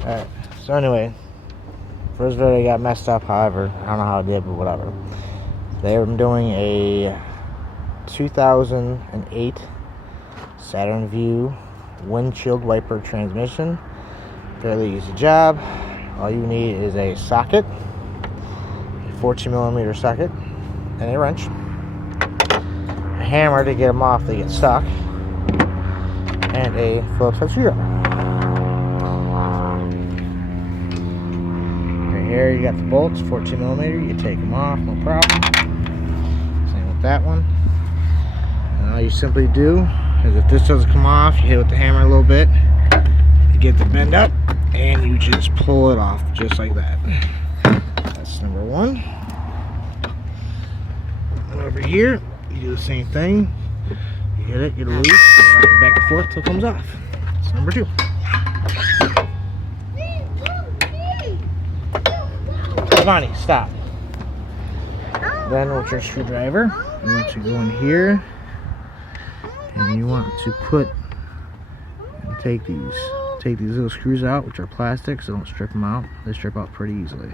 Alright, so anyway, first video got messed up, however, I don't know how it did, but whatever. They're doing a 2008 Saturn View windshield wiper transmission. Fairly easy job. All you need is a socket, a 14mm socket, and a wrench, a hammer to get them off if they get stuck, and a Phillips head screwdriver. Here you got the bolts, 14mm, you take them off, no problem. Same with that one. And all you simply do is, if this doesn't come off, you hit it with the hammer a little bit, you get the bend up, and you just pull it off just like that. That's number one. And over here, you do the same thing. You hit it, get it loose, rock it back and forth till it comes off. That's number two. Bonnie, stop. Then with your screwdriver, you want to go in here, and you want to take these little screws out, which are plastic, so don't strip them out. They strip out pretty easily.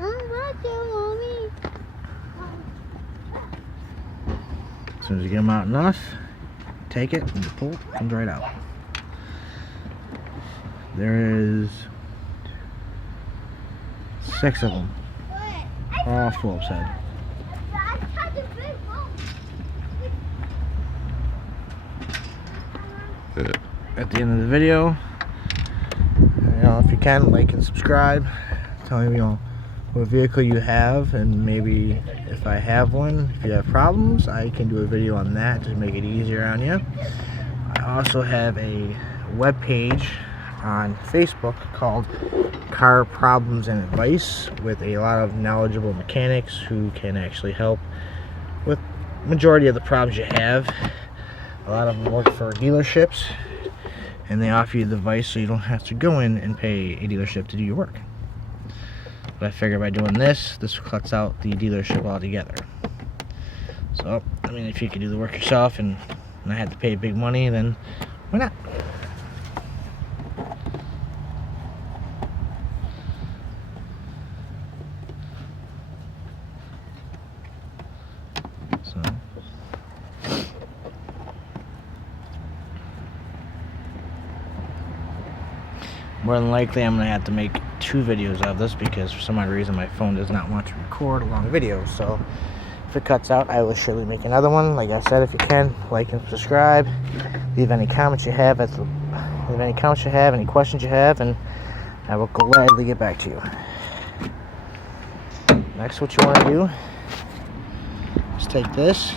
As soon as you get them out enough, take it and you pull, it comes right out. There is 6 of them. All Phillips head. At the end of the video, if you can, like and subscribe. Tell me, what vehicle you have, and maybe if I have one, if you have problems, I can do a video on that to make it easier on you. I also have a web page on Facebook called Car Problems and Advice, with a lot of knowledgeable mechanics who can actually help with majority of the problems you have. A lot of them work for dealerships, and they offer you the advice so you don't have to go in and pay a dealership to do your work. But I figured by doing this cuts out the dealership altogether. So, I mean, if you could do the work yourself and not have to pay big money, then why not? So, more than likely I'm going to have to make 2 videos of this, because for some odd reason my phone does not want to record a long video. So if it cuts out, I will surely make another one. Like I said, if you can, like and subscribe. Leave any comments you have, any questions you have, and I will gladly get back to you. Next, what you want to do is take this,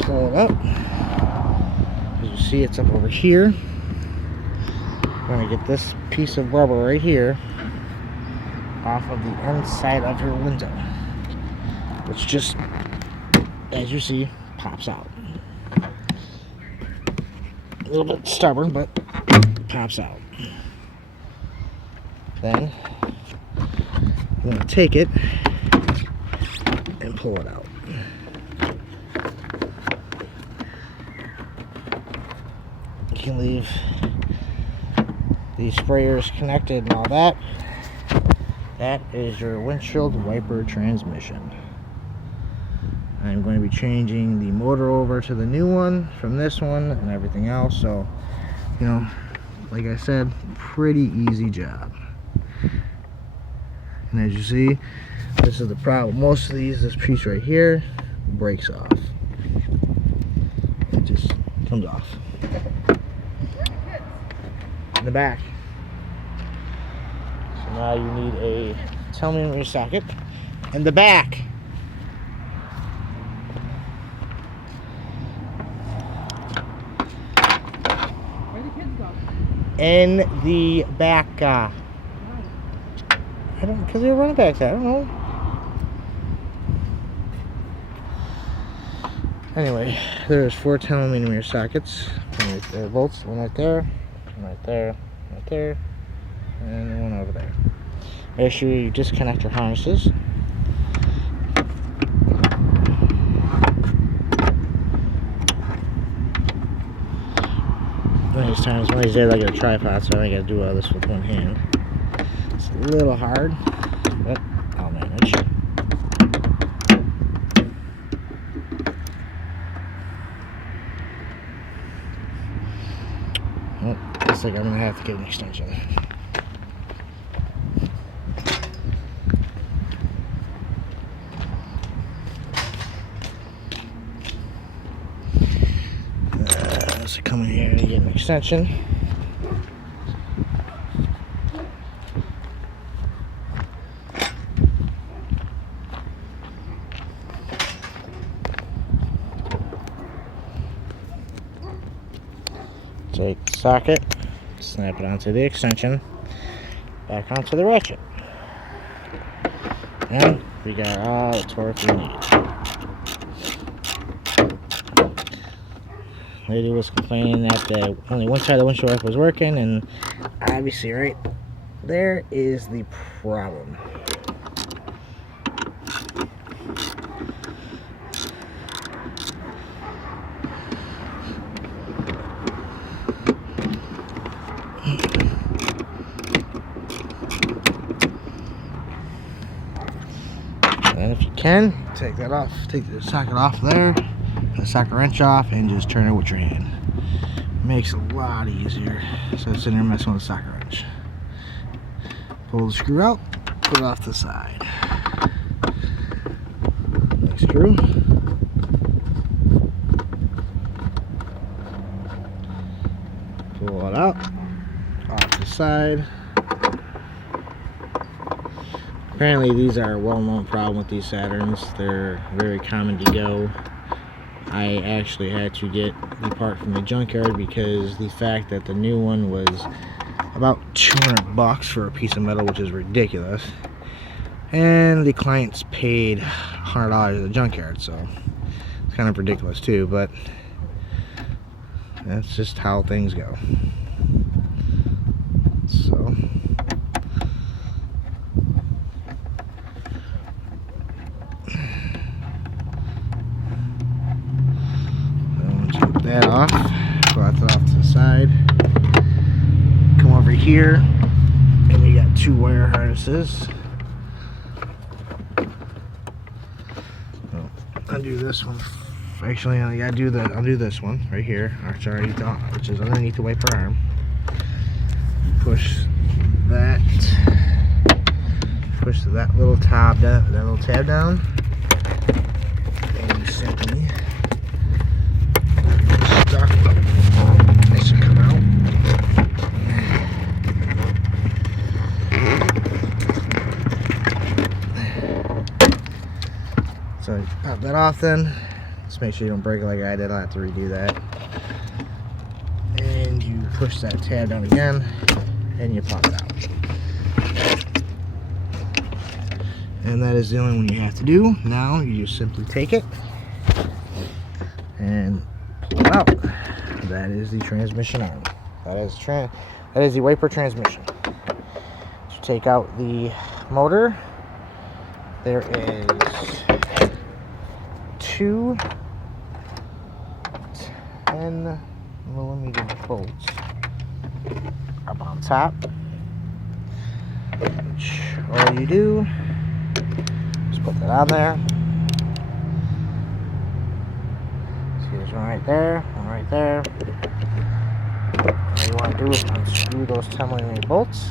pull it up. As you see, it's up over here. We're going to get this piece of rubber right here off of the inside of your window, which just, as you see, pops out. A little bit stubborn, but pops out. Then I'm going to take it and pull it out. You can leave the sprayers connected and all that. That is your windshield wiper transmission. I'm going to be changing the motor over to the new one from this one and everything else. So, like I said, pretty easy job. And as you see, this is the problem. Most of these, this piece right here breaks off. It just comes off. In the back. So now you need a 10mm socket in the back. Where the kids go? In the back. I don't, because they're running back there. I don't know. Anyway, there's 4 10mm sockets. One right there, bolts. One right there. One right there. Right there. And one over there. Make sure you disconnect your harnesses. When these times. One of these days I get a tripod, so I gotta do all this with one hand. It's a little hard, but I'll manage. Well, looks like I'm gonna have to get an extension. So come in here and get an extension. Take the socket, snap it onto the extension, back onto the ratchet. And we got all the torque we need. Lady was complaining that only one side of the windshield wiper was working, and obviously right there is the problem. And if you can, take that off, take the socket off there, the socket wrench off, and just turn it with your hand. Makes it a lot easier. So it's in there messing with the socket wrench. Pull the screw out, put it off to the side. Next screw. Pull it out, off to the side. Apparently these are a well-known problem with these Saturns. They're very common to go. I actually had to get the part from the junkyard because the fact that the new one was about $200 for a piece of metal, which is ridiculous. And the clients paid $100 at the junkyard, so it's kind of ridiculous too, but that's just how things go. So that off, pull that off to the side, come over here, and we got two wire harnesses. Undo this one. Actually, I gotta do I'll do this one right here, which is underneath the wiper arm. Push that little tab down, that little tab down, and you simply stuck. This should come out. So you pop that off then. Just make sure you don't break it like I did. I'll have to redo that. And you push that tab down again, and you pop it out. And that is the only one you have to do. Now you just simply take it and pull it out. That is the transmission arm. That is the wiper transmission. To take out the motor, there is two 10mm bolts up on top, which all you do is put that on there. See, there's one right there, one right there. All you want to do is unscrew those 10mm bolts.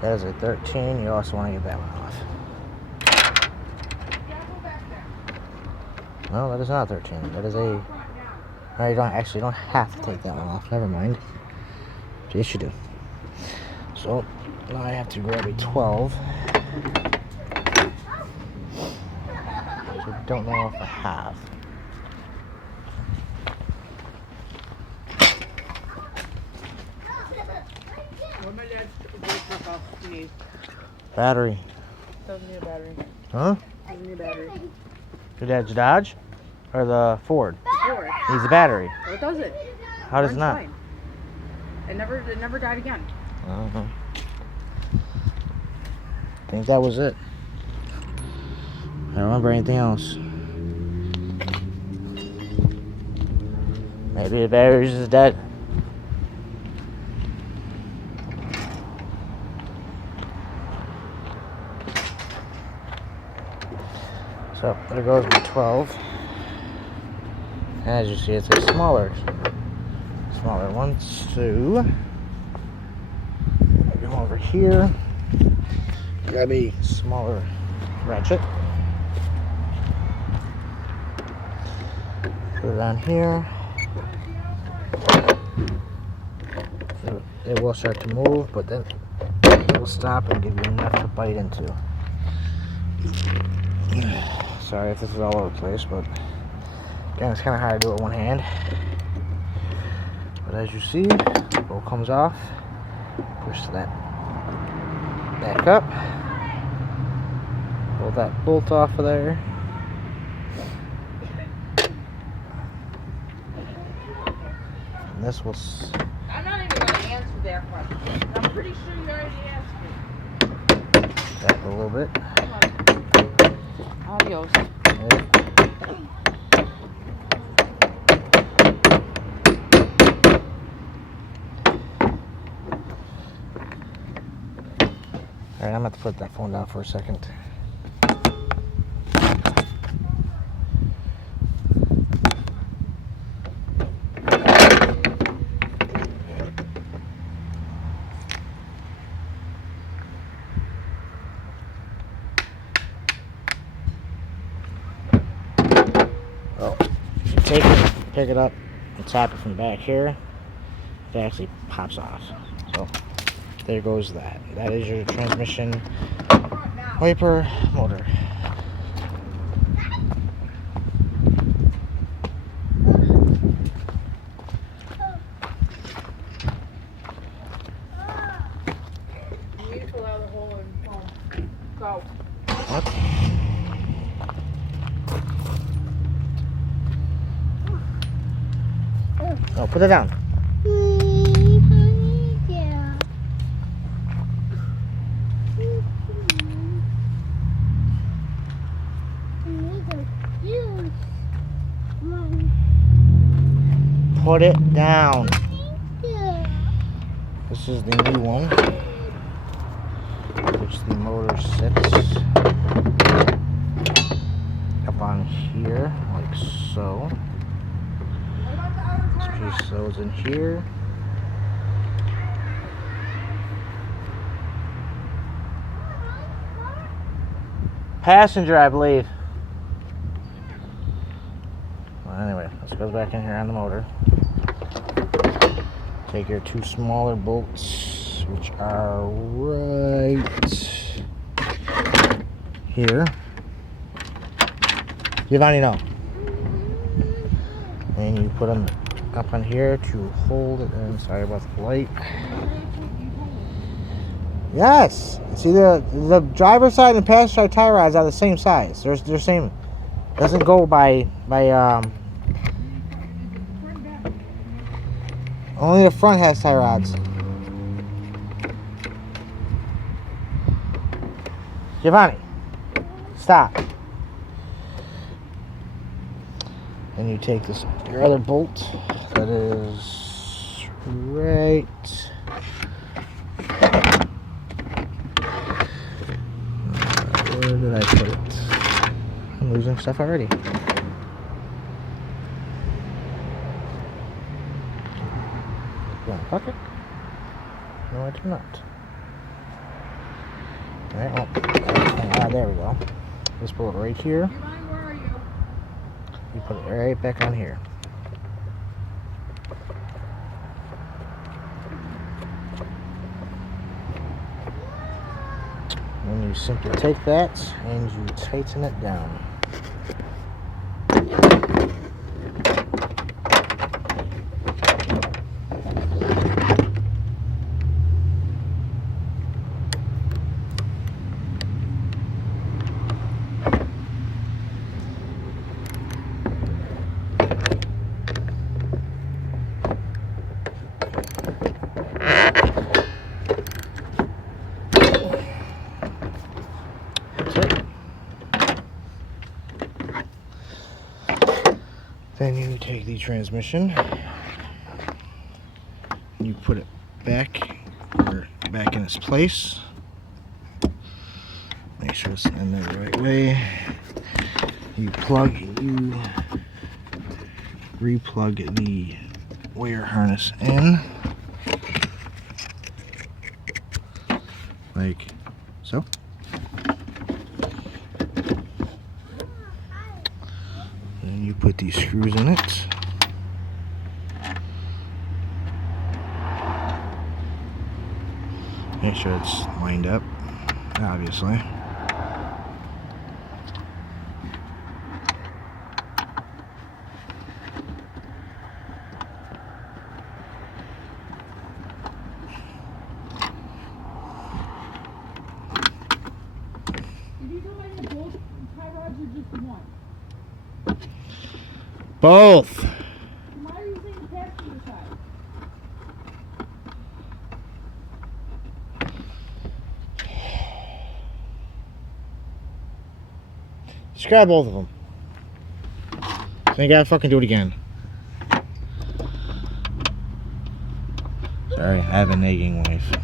That is a 13. You also want to get that one off. No, that is not 13. That is a... No, you don't have to take that one off. Never mind. Yes, you do. So, now I have to grab a 12. Which I don't know if I have. Battery. Doesn't need a battery. Huh? Doesn't need a battery. Your dad's Dodge? Or the Ford? Ford. Needs a battery. Oh, it doesn't. How does it Runs not? fine. It never died again. I don't know. I think that was it. I don't remember anything else. Maybe the battery's just dead. So there goes my 12. As you see, it's a smaller one. So I go over here, grab a smaller ratchet, put it on here. It will start to move, but then it will stop and give you enough to bite into. Sorry if this is all over the place, but again, it's kind of hard to do it with one hand. But as you see, the bolt comes off. Push that back up. Pull that bolt off of there. And this will. I'm not even going to answer that question. I'm pretty sure you already asked me. Back a little bit. Come on. Adios. There. Alright, I'm going to have to put that phone down for a second. Oh, if you take it, pick it up, and tap it from back here, it actually pops off. So there goes that. That is your transmission wiper motor. You need to pull out the hole and go. What? Oh, put it down. Put it down. This is the new one, which the motor sits up on here, like so. This piece goes in here. Passenger, I believe. Well, anyway, this goes back in here on the motor. Take your two smaller bolts, which are right here. Giovanni, no. And you put them up on here to hold it. And sorry about the light. Yes. See, the driver's side and passenger side tie rods are the same size. They're same. Doesn't go by only the front has tie rods. Giovanni, stop. Then you take your other bolt that is right. Where did I put it? I'm losing stuff already. You want a bucket? No, I do not. Alright, there we go. Let's pull it right here. Where are you? You put it right back on here. Then you simply take that and you tighten it down. Then you take the transmission and you put it back in its place. Make sure it's in there the right way. You replug the wire harness in, like so. Then you put these screws in it. Make sure it's lined up, obviously. Did you do any of both tie rods or just one? Both. Why are you saying the passenger side? Just grab both of them. So you gotta fucking do it again. Sorry, I have a nagging wife.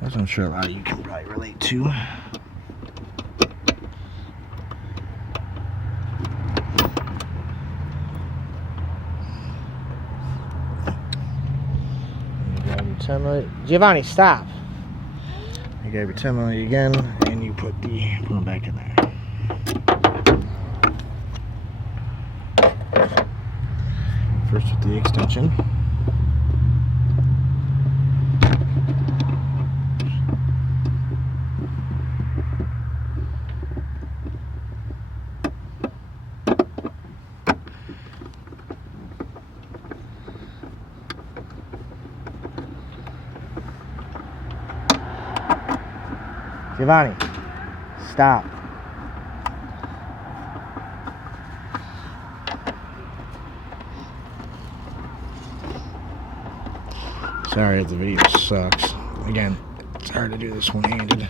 As I'm sure a lot of you can probably relate to. Giovanni, stop. You grab your 10 millimeter again, and you put them back in there. First with the extension. Giovanni, stop. Sorry if the video sucks. Again, it's hard to do this one-handed.